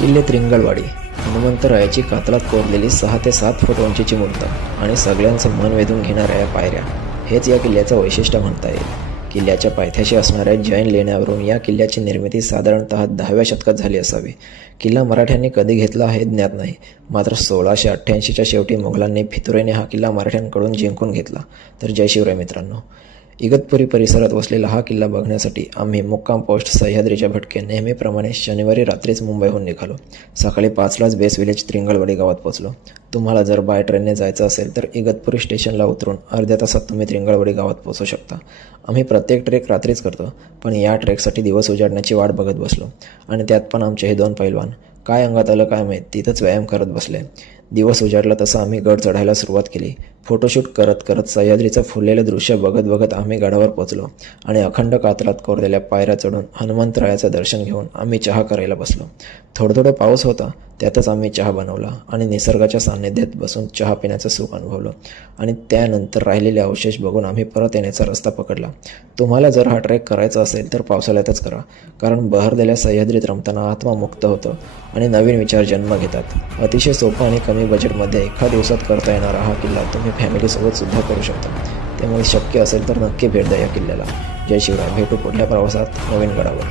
किल्ले त्रिंगलवाडी हनुमंतरायाची कातलात कोरलेली 6 ते 7 फूट उंचीची मूर्त आणि सगळ्यांचं मन वेधून घेणाऱ्या या पायऱ्या हेच या किल्ल्याचं वैशिष्ट्य म्हणता येईल. किल्ल्याच्या पायथ्याशी असणाऱ्या जैन लेण्यावरून या किल्ल्याची निर्मिती साधारणतः 10व्या शतकात झाली असावी. किल्ला मराठ्यांनी कधी घेतला हे ज्ञात नाही. मात्र 1688च्या शेवटी मुघलांनी फितुरीने हा किल्ला मराठ्यांकडून जिंकून घेतला. तर जय शिवराय मित्रांनो, इगतपुरी परिसरात वसलेला हा किल्ला बघण्यासाठी आम्ही मुक्काम पोस्ट सह्याद्रीच्या भटके नेहमीप्रमाणे शनिवारी रात्रीच मुंबईहून निघालो. सकाळी 5लाच बेस विलेज त्रिंगलवाडी गावात पोहोचलो. तुम्हाला जर बाय ट्रेनने जायचं असेल तर इगतपुरी स्टेशनला उतरून अर्ध्या तासात तुम्ही त्रिंगलवाडी गावात पोहोचू शकता. आम्ही प्रत्येक ट्रेक रात्रीच करतो, पण या ट्रेकसाठी दिवस उजाडण्याची वाट बघत बसलो आणि त्यात पण आमचे हे 2 पैलवान काय अंगात आलं काय माहीत, तिथंच व्यायाम करत बसले. दिवस उजाडला तसं आम्ही गड चढायला सुरुवात केली. फोटोशूट करत करत सह्याद्रीचं फुललेलं दृश्य बघत बघत आम्ही गडावर पोचलो आणि अखंड कातलात कोरलेल्या पायऱ्या चढून हनुमंतरायाचं दर्शन घेऊन आम्ही चहा करायला बसलो. थोडं पाऊस होता, त्यातच आम्ही चहा बनवला आणि निसर्गाच्या सान्निध्यात बसून चहा पिण्याचं सुख अनुभवलं आणि त्यानंतर राहिलेले अवशेष बघून आम्ही परत येण्याचा रस्ता पकडला. तुम्हाला जर हा ट्रेक करायचा असेल तर पावसाळ्यातच करा, कारण बहरलेल्या सह्याद्रीत रमताना आत्मा मुक्त होतं आणि नवीन विचार जन्म घेतात. अतिशय सोपं आणि कमी बजेटमध्ये एका दिवसात करता येणारा हा किल्ला तुम्ही फॅमिलीसोबत सुद्धा करू शकता. त्यामुळे शक्य असेल तर नक्की भेट द्या या किल्ल्याला. जय शिवराय. भेटू पुढल्या प्रवासात नवीन गडावर.